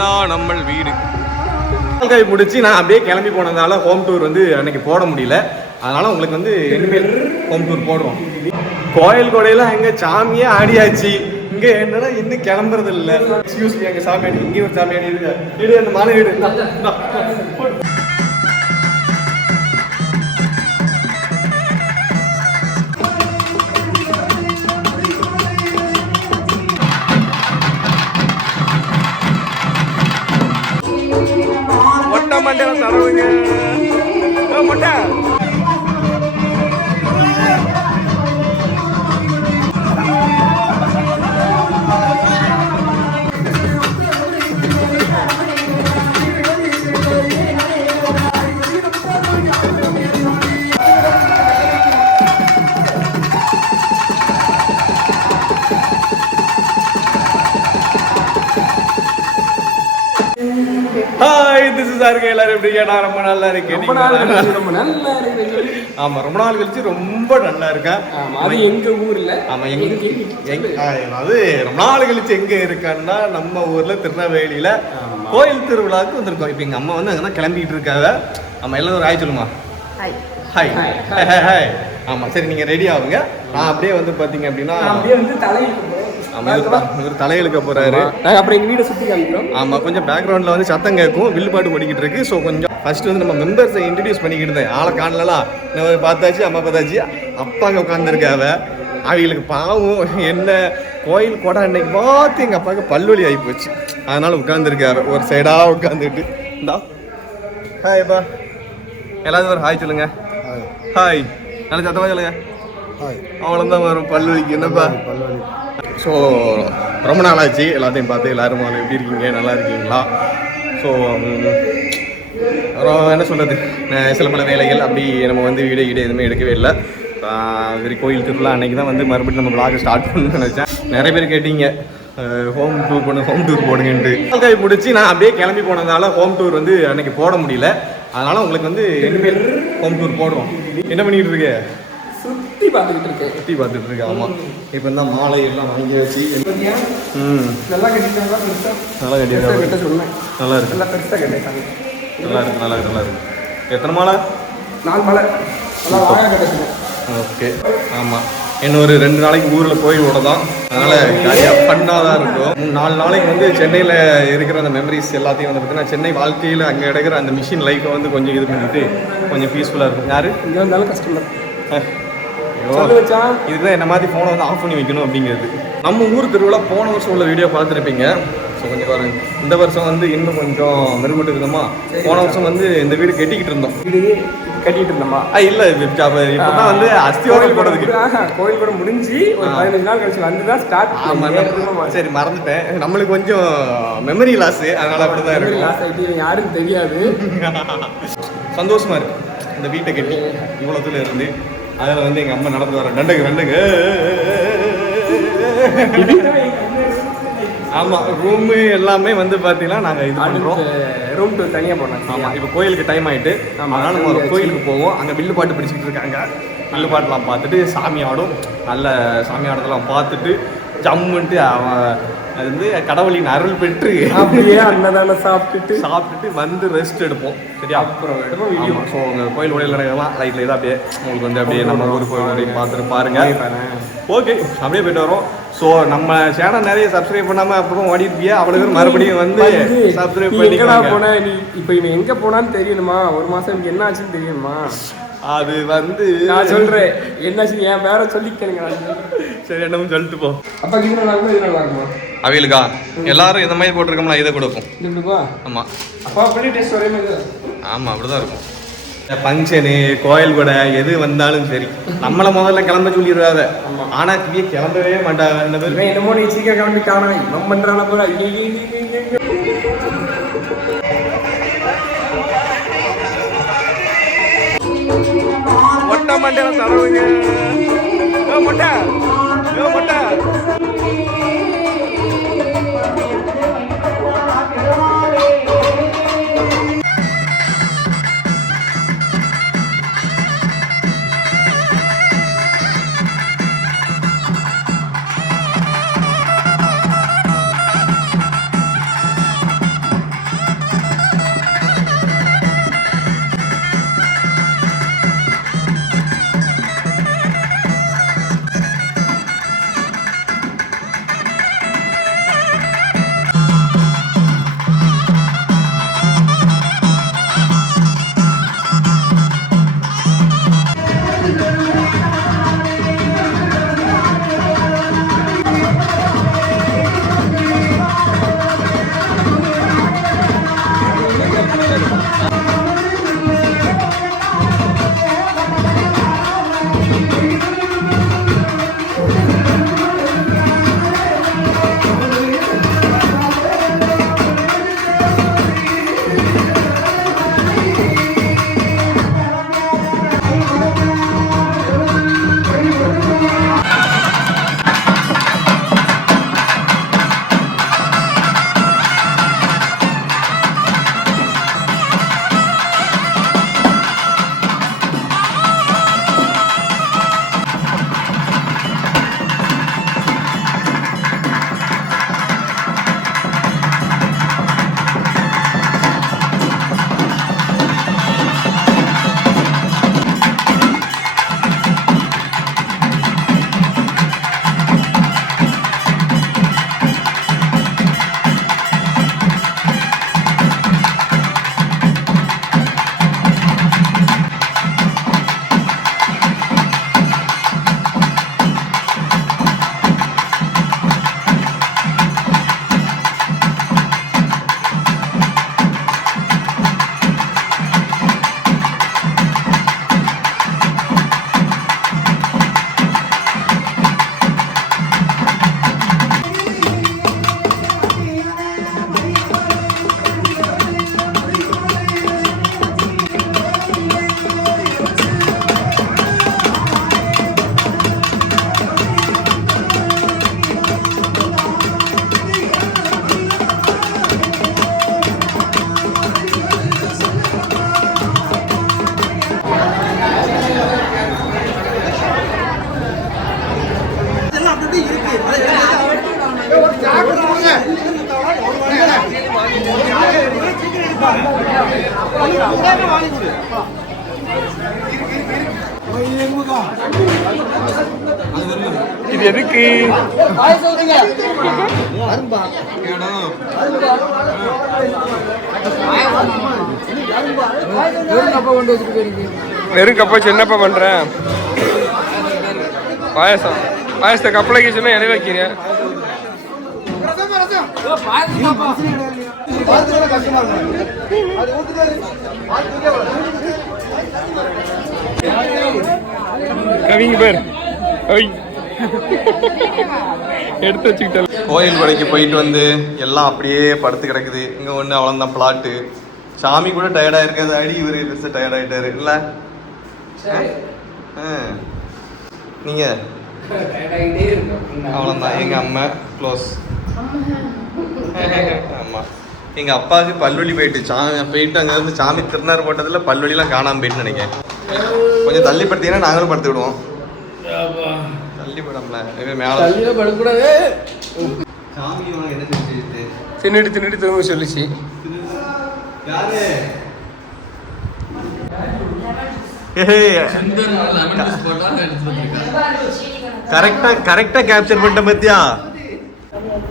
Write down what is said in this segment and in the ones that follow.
இதுதான் நம்ம வீடு. கை முடிச்சு நான் அப்படியே கிளம்பி போனதால ஹோம் டூர் வந்து அன்னைக்கு போட முடியல. அதனால உங்களுக்கு வந்து இனிமேல் ஹோம் டூர் போடுறோம். கோயில் கொடையில அங்க சாமியே ஆடியாச்சு. இங்க என்னன்னா இன்னும் கிளம்புறது இல்லை. எக்ஸ்கியூஸ் மீ, அங்க சாமி ஆடி, இங்கே ஒரு சாமி ஆடி இருக்கு. வீடு அந்த மாலை வீடு. மண்டல தரவுங்க மொட்டை ஹாய், திஸ் இஸ் ஆர்கே. எல்லாரும் எப்படி இருக்கா? நான் ரொம்ப நல்லா இருக்கேன். ஆமா, ரொம்ப நாள் கழிச்சு ரொம்ப நல்லா இருக்கேன். அது எங்க ஊர்ல. ஆமா, அது ரொம்ப நாள் கழிச்சு எங்க இருக்கேன்னா நம்ம ஊர்ல திருநெல்வேலியில கோயில் திருவிழாவுக்கு வந்திருக்கோம். இப்ப எங்க அம்மா வந்து அங்கதான் கிளம்பிட்டு இருக்காங்க. ஆமா, எல்லாரும் ஹாய் சொல்லுமா. Hi hi hi. ஆமா, சரி, நீங்க ரெடி ஆகுங்க. நான் அப்படியே வந்து பாத்தீங்க அப்படின்னா தலையெழுக்க போறாரு. அப்புறம் எங்க வீட சுத்தி காமிக்கிறோம். ஆமா, கொஞ்சம் பேக்ரவுண்ட்ல வந்து சத்தம் கேட்கும், வில்லு பாட்டு ஓடிக்கிட்டு இருக்கு. ஸோ கொஞ்சம் ஃபர்ஸ்ட் வந்து நம்ம மெம்பர்ஸை இன்ட்ரடியூஸ் பண்ணிக்கிட்டு இருந்தேன். ஆளை காணலாம், பார்த்தாச்சு, அம்மா பார்த்தாச்சு. அப்பாங்க உட்காந்துருக்காவ. அவங்களுக்கு பாவம் என்ன கோயில் கொடை அன்னைக்கு பார்த்து எங்க அப்பாவுக்கு பல்வலி ஆகி போச்சு. அதனால உட்காந்துருக்காரு ஒரு சைடா உட்காந்துட்டு. இந்தா ஹாய்ப்பா, எல்லாரும் ஒரு ஹாய் சொல்லுங்க. ஹாய், நல்ல சத்தமா சொல்லுங்க. அவ்வளோதான் வரும் பல்வலிக்கு. என்னப்பா ஸோ ரொம்ப நாள் ஆச்சு எல்லாத்தையும் பார்த்து. எல்லாரும் எப்படி இருக்கீங்க? நல்லா இருக்கீங்களா? ஸோ என்ன சொல்கிறது, சில பல வேலைகள் அப்படி நம்ம வந்து வீடியோ எதுவுமே எடுக்கவே இல்லை. சரி, கோயில் திருவிழா அன்றைக்கி தான் வந்து மறுபடியும் நம்ம vlog ஸ்டார்ட் பண்ணணும்னு நினச்சேன். நிறைய பேர் கேட்டீங்க ஹோம் டூர் போடுங்கன்ட்டு. கை முடிச்சு நான் அப்படியே கிளம்பி போனதால ஹோம் டூர் வந்து அன்றைக்கி போட முடியல. அதனால் உங்களுக்கு வந்து இனிமேல் ஹோம் டூர் போடுறோம். என்ன பண்ணிக்கிட்டு இருக்கு? சுற்றி பார்த்துட்டு இருக்கேன். ஆமாம், இப்போ தான் மாலை எல்லாம் வாங்கி வச்சு நல்லா கட்டிட்டாங்க. நல்லா கட்டியிருக்காங்க. சொன்னேன், நல்லா இருக்கு. நல்லா பெருசாக கட்டிட்டாங்க. நல்லா இருக்கு. எத்தனை மாலை? 4 மாலை. நல்லா வாங்க கட்டுங்க. ஓகே. ஆமாம், இன்னும் ஒரு 2 நாளைக்கு ஊரில் கோயிலோட தான். அதனால் ஜாலியாக ஃபன்னாக தான் இருக்கும். 4 நாளைக்கு வந்து சென்னையில் இருக்கிற அந்த மெமரிஸ் எல்லாத்தையும் வந்து பார்த்தீங்கன்னா சென்னை வாழ்க்கையில் அங்கே எடுக்கிற அந்த மிஷின் லைஃப்பை வந்து கொஞ்சம் இது பண்ணிட்டு கொஞ்சம் பீஸ்ஃபுல்லாக இருக்கும். யார் இங்கே வந்தாலும் கஷ்டம் இல்லை. இதுதான் என்ன மாதிரி ஃபோனை வந்து ஆஃப் பண்ணி வைக்கணும் அப்படிங்கிறது. நம்ம ஊர் திருவிழா போன வருஷம் உள்ள வீடியோ பார்த்துருப்பீங்க. ஸோ கொஞ்சம் பாருங்க, இந்த வருஷம் வந்து இன்னும் கொஞ்சம் மெருகூட்டு விதமா. போன வருஷம் வந்து இந்த வீடு கட்டிக்கிட்டு இருந்தோம். இல்லை, இப்போ தான் வந்து அஸ்திவாரம் போடுறதுக்கு கோயில் கூட முடிஞ்சு ஒரு 15 நாள் கழிச்சு வந்து தான் ஸ்டார்ட். ஆமாம், சரி, மறந்துட்டேன். நம்மளுக்கு கொஞ்சம் மெமரி லாஸ், அதனால அப்படி தான் இருக்கு. யாருக்கும் தெரியாது. சந்தோஷமா இருக்கு இந்த வீட்டை கட்டி இவ்வளோ தூரம் இருந்து. அதில் வந்து எங்கள் அம்மா நடந்து வர ரெண்டுங்க. ஆமாம், ரூமு எல்லாமே வந்து பார்த்தீங்கன்னா நாங்கள் இது பண்ணுறோம். ரூம் டூர் தனியாக போனோம். ஆமாம், இப்போ கோயிலுக்கு டைம் ஆகிட்டு. அதனால் நம்ம ஒரு கோயிலுக்கு போவோம். அங்கே வில்லு பாட்டு பிடிச்சிக்கிட்டு இருக்காங்க. வில்லு பாட்டெலாம் பார்த்துட்டு சாமி ஆடும். நல்ல சாமி ஆடத்தெல்லாம் பார்த்துட்டு ஜம்முன்ட்டு அது வந்து கடவுளின் அருள் பெற்று அப்படியே அன்னதான சாப்பிட்டுட்டு வந்து ரெஸ்ட் எடுப்போம். சரியா? அப்புறம் எடுப்போம் வீடியோ. ஸோ உங்கள் கோயில் உடையிலாம் லைட்டில் தான் அப்படியே உங்களுக்கு வந்து அப்படியே நம்ம ஊர் கோயில் உடைய பார்த்துட்டு பாருங்க. ஓகே, அப்படியே போயிட்டு வரோம். ஸோ நம்ம சேனல் நிறைய சப்ஸ்கிரைப் பண்ணாமல் அப்புறம் ஓடிருப்பியா, அவ்வளோ பேர் மறுபடியும் வந்து சப்ஸ்கிரைப் பண்ணிக்கலாம். போனேன் நீ இப்போ இவன் எங்கே போனான்னு தெரியணுமா? ஒரு மாதம் எனக்கு என்ன ஆச்சுன்னு தெரியணுமா? அது வந்து நான் சொல்கிறேன் என்னாச்சு, என் பேரை சொல்லிக்கிறேங்க. சரி, என்னன்னு சொல்லிட்டு போ. அப்பா இது நல்லா இருக்குமா? அவியலுக்கா எல்லாரும் இந்த மாதிரி போட்டிருக்கோம்னா இதை கொடுப்போம். ஆமாம், அப்பா அப்படி டேஸ்ட் ஒரே மாதிரி தான். ஆமாம், அப்படிதான் இருக்கும். ஃபங்க்ஷனு கோயில் கூட எது வந்தாலும் சரி நம்மளை முதல்ல கிளம்ப சொல்லிடுவாங்க. ஆனால் கிளம்பவே மாட்டாங்க. இந்த பேர் என்னமோ நீ சீக்கிரம் கிளம்பி காண இவன் பண்ணுறான போல. மொட்டை மண்டல தரவுங்க மொட்டை மொட்டை. இது எதுக்கு? வெறும் கப்பா சின்னப்பா பண்றேன். பாயசம் பாயசத்தை கப்பலைக்கு சொன்னா இலை வைக்கிறேன். கவிங்க பேர் எடுத்து வச்சுக்கிட்டேன். கோயில் கொடைக்கு போயிட்டு வந்து எல்லாம் அப்படியே படுத்து கிடக்குது. இங்கே ஒன்று அவ்வளோதான் பிளாட்டு. சாமி கூட டயர்டாக இருக்காது. அடி இவர் பெருசாக டயர்டாகிட்டாரு இல்லை? நீங்கள் அவ்வளோதான். எங்கள் அம்மா க்ளோஸ். ஆமாம், எங்கள் அப்பாவுக்கு பல்வலி போயிட்டு போயிட்டு அங்கேருந்து சாமி திருநாறு போட்டதில் பல்வலிலாம் காணாமல் போயிட்டு நினைக்கிறேன். கொஞ்சம் தள்ளி படுத்தீங்கன்னா நாங்களும் படுத்து விடுவோம். தள்ளி படம்ல மேலே படக்கூடாது. சாமி என்ன செஞ்சுட்டு தின்னுட்டு தின்னுட்டு திரும்ப சொல்லிச்சு. யாரு கரெக்டா கேப்சர் பண்ணிட்ட பத்தியா?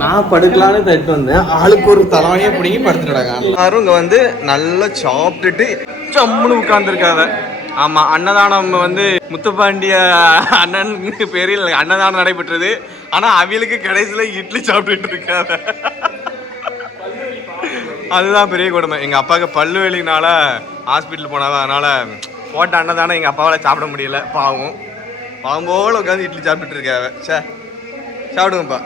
நான் படுக்கலான்னு தட்டு வந்தேன். ஆளுக்கு ஒரு தலைவனையே பிடிங்கி படுத்துட்டாங்க. எல்லாரும் இங்க வந்து நல்லா சாப்பிட்டுட்டு சம்முன்னு உட்கார்ந்துருக்காங்க. ஆமா, அன்னதானம் வந்து முத்துப்பாண்டிய அண்ணன் பேரில் அன்னதானம் நடைபெற்றது. ஆனா அவியலுக்கு கடைசியில இட்லி சாப்பிட்டுட்டு இருக்காங்க. அதுதான் பெரிய கொடுமை. எங்க அப்பாவுக்கு பல்லு வலினால ஹாஸ்பிட்டல் போனாங்க. அதனால போட்ட அன்னதானம் எங்க அப்பாவால் சாப்பிட முடியல. பாவம் போல உட்காந்து இட்லி சாப்பிட்டுட்டு இருக்காவ. சே, சாப்பிடுங்கப்பா.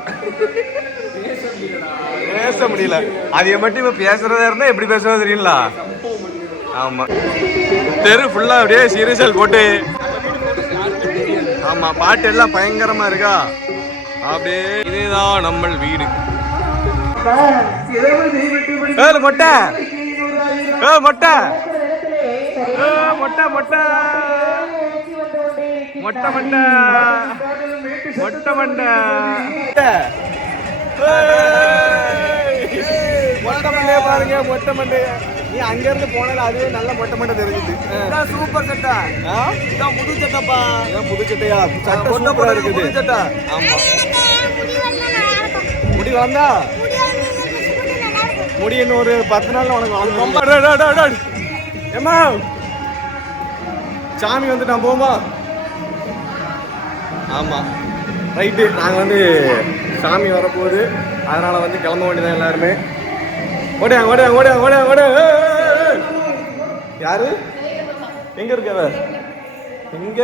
பேச முடியல. அதைய மட்டும் இப்ப பேசுறதா இருந்தா எப்படி பேசுறது தெரியுங்களா? ஆமா, தெரு ஃபுல்லா அப்படியே சீரியல் போட்டு. ஆமா, பாட்டு எல்லாம் பயங்கரமா இருக்கா. அப்படியே இதுதான் நம்ம வீடு. மொட்டை மொட்டை மொட்டை மொட்டை மொட்டை மண்டை மொட்டை மண்டை மொட்டை மண்டைய பாருங்க. மொட்டை மண்டைய நீ அங்க இருந்து போனால அதுவே நல்ல மொட்டை மண்டை தெரிஞ்சுது. சூப்பர் சட்டை, புது சட்டைப்பா. புது சட்டையா? சட்டை சூப்பரா இருக்குது. புது சட்டை. ஆமா, முடி வந்தா முடி இன்னும் ஒரு 10 நாள்ல உனக்கு ஏமா சாமி வந்து நான் போமா. ஆமா ரைட்டு, நாங்கள் வந்து சாமி வரப்போகுது. அதனால வந்து கிளம்ப வேண்டியதான் எல்லாருமே. ஓட ஓட ஓட ஓட ஓட. யாரு எங்க இருக்கவ? எங்க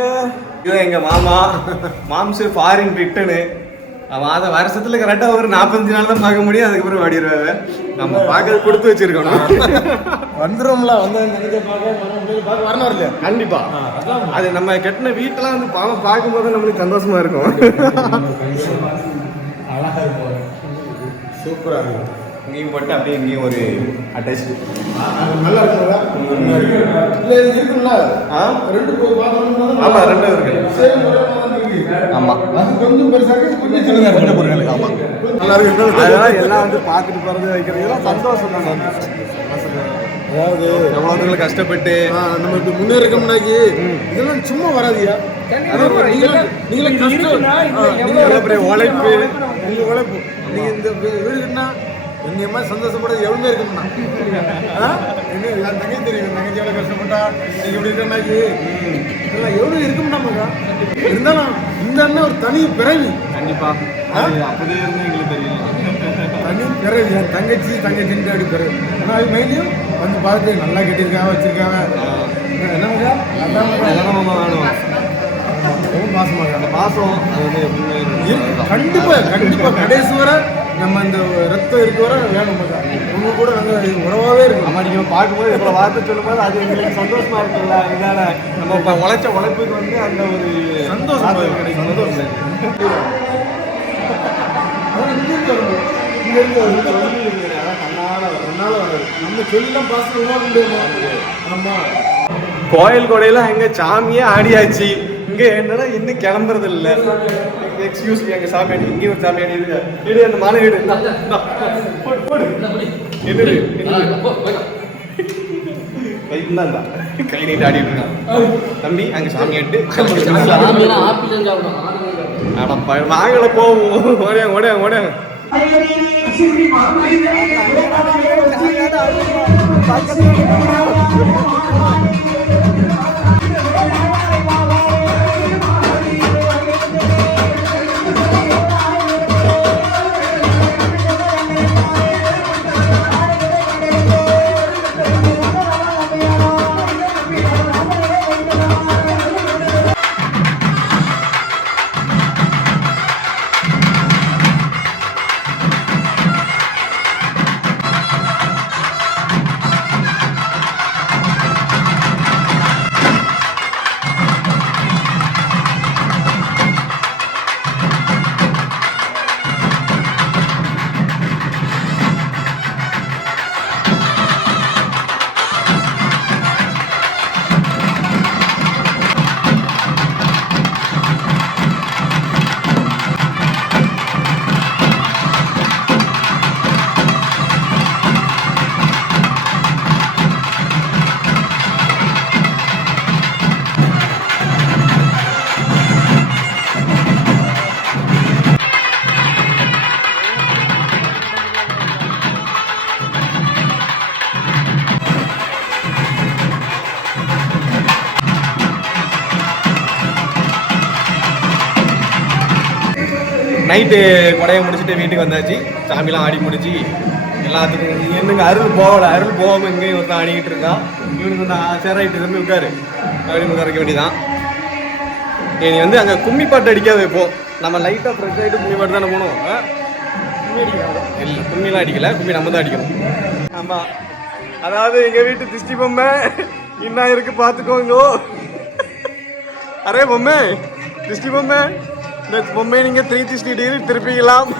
இதுதான் எங்க மாமா. மாம்சு ஃபாரின் ரிட்டனு. அவன் அதை வருஷத்துல கரெக்டா ஒரு 45 நாள் தான் பார்க்க முடியும். அதுக்கப்புறம் வாடிடுவாங்க. நம்ம பார்க்கறது கொடுத்து வச்சிருக்கணும். வந்துடும்ல வந்து வரணும் இல்லையா? கண்டிப்பா. அது நம்ம கட்டின வீட்டெல்லாம் வந்து பாவம் பார்க்கும்போது நம்மளுக்கு சந்தோஷமா இருக்கும். சூப்பரா இருக்கும். இங்கேயும் போட்டு அப்படியே இங்கேயும் ஒரு அட்டாச் நல்லா இருக்குங்களா? இருக்குங்களா? ஆமா, 2 இருக்கு. ஆமா, கொஞ்சம் பெருசாக கொஞ்சம் சின்னதாக 2 பொருட்கள். ஆமா, நல்லா இருக்கு. அதெல்லாம் எல்லாம் வந்து பார்த்துட்டு போறது வைக்கிறது இதெல்லாம் சந்தோஷம் தாங்க. அதாவது எவ்வளோ கஷ்டப்பட்டு நமக்கு முன்னேறக்கம்னாக்கி இதெல்லாம் சும்மா வராதியா. நீங்களும் கஷ்டம், உழைப்பு, உங்க உழைப்பு. நீங்க இந்த வீடு கட்டினா எங்க மாதிரி சந்தோஷப்பட எவ்வளோ இருக்கும்னா என் தங்கச்சி தெரியும். என் தங்கச்சி எவ்வளோ கஷ்டப்பட்டா நீங்க இப்படி இருக்கனாக்கி இதெல்லாம் எவ்வளோ இருக்கும்னாக்கா. இருந்தாலும் இந்த அண்ணன் ஒரு தனி பிறவி. கண்டிப்பா அப்போதே இருந்து எங்களுக்கு தெரியும். தனி பிறவி என் தங்கச்சின்ட்டு அப்படி பிறவி. ஆனால் அது மைண்டையும் வந்து பார்த்து நல்லா கட்டியிருக்காங்க வச்சிருக்காங்க. என்னங்க வேணும் ரொம்ப பாசமாக அந்த பாசம் அது வந்து கண்டிப்பா கடைசி வரை நம்ம இந்த ரத்தம் இருக்க வர வேணும். உங்க கூட நாங்கள் உறவாகவே இருக்கும். நம்ம நீங்கள் பார்க்கும்போது இவ்வளோ வார்த்தை சொல்லும்போது அது எங்களுக்கு சந்தோஷமா இருக்குல்ல. இதனால நம்ம இப்போ உழைச்ச உழைப்புக்கு வந்து அந்த ஒரு சந்தோஷம் கிடைக்கும். சந்தோஷம் நம்ம சொல்லலாம் பாசம் ஆமா. கோயில் கொடையெல்லாம் எங்க சாமியே ஆடியாச்சு. இங்க என்னன்னா இன்னும் கிளம்புறது இல்ல. எக்ஸ்கியூஸ் எங்க சாமியாடி இங்கே ஒரு சாமியாடி இருக்கு. எடு அந்த மாலை எடு. கை நீட்டு ஆடிட்டு இருக்கான் தம்பி. அங்க சாமியாட்டு வாங்கல போவோம். ஓடியா ஓடியா ஓடியா. நைட்டு கொடையை முடிச்சுட்டு வீட்டுக்கு வந்தாச்சு. சாமிலாம் ஆடி முடிச்சு எல்லாத்துக்கும் என்னங்க அருள் போகலை. அருள் போகாமல் இங்கேயும் ஒருத்தன் ஆடிக்கிட்டு இருக்கான். இவனுக்கு வந்து சேராயிட்டு திரும்பி உட்காரு அப்படின்னு உட்கார வைக்க வேண்டியதான். நீ வந்து அங்கே கும்மி பாட்டு அடிக்காத வைப்போம். நம்ம லைட்டாக ஃப்ரெஷ் ஆகிட்டு கும்மி பாட்டு தானே போகணும். இல்லை கும்மிலாம் அடிக்கலை, கும்மி நம்ம தான் அடிக்கணும். ஆமாம், அதாவது எங்கள் வீட்டு திஷ்டி பொம்மை இன்னும் இருக்கு பார்த்துக்கோங்க. அரே பொம்மை, திஷ்டி பொம்மை, இந்த பொம்மை நீங்கள் 360 டிகிரி திருப்பிக்கலாம்.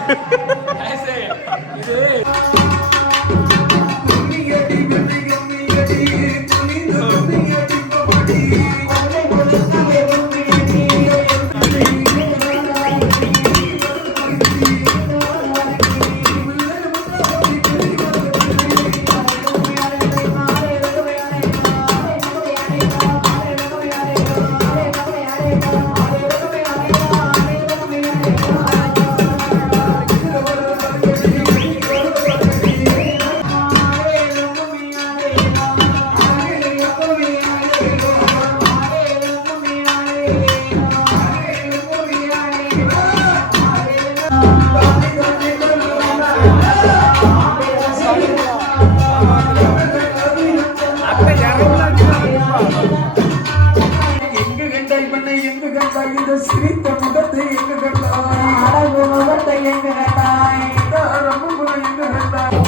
சிரித்த முகத்தை எங்கு கண்டாய், அழகு முகத்தை எங்கு கண்டாய், ரொம்ப எங்கு கண்டாய்.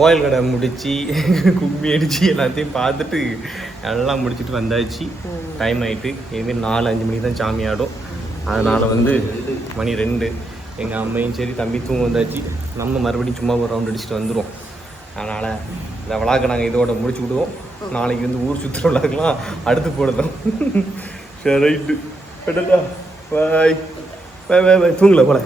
கோயில் கடை முடிச்சு கும்மி அடிச்சு எல்லாத்தையும் பார்த்துட்டு எல்லாம் முடிச்சுட்டு வந்தாச்சு. டைம் ஆகிட்டு இனிமேல் 4-5 மணிக்கு தான் சாமி ஆடும். அதனால் வந்து மணி 2. எங்கள் அம்மையும் சரி தம்பி தூங்க வந்தாச்சு. நம்ம மறுபடியும் சும்மா ஒரு ரவுண்ட் அடிச்சுட்டு வந்துடுவோம். அதனால் இந்த விளாக்கை நாங்கள் இதோட முடிச்சு விடுவோம். நாளைக்கு வந்து ஊர் சுற்றுற விளாக்கெலாம் அடுத்து போடுதோம். சரி ரைட்டு பாய் பாய் பாய் பாய். தூங்கல போல.